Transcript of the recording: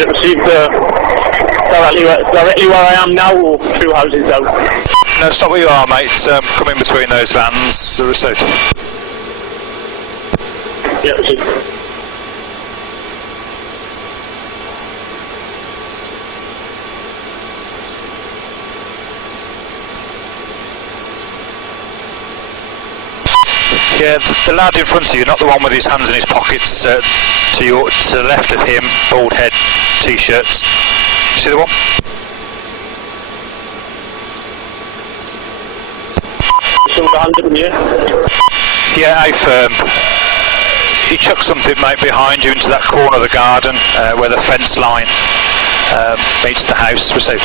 Yeah, received directly where I am now, or 2 houses down? No, stop where you are, mate. Come in between those vans. Received. Yeah, received. Yeah, the lad in front of you, not the one with his hands in his pockets, to the left of him, bald head, t-shirts. See the one? Still behind him here? Yeah, A-firm. He chucked something, mate, behind you into that corner of the garden where the fence line meets the house. Received.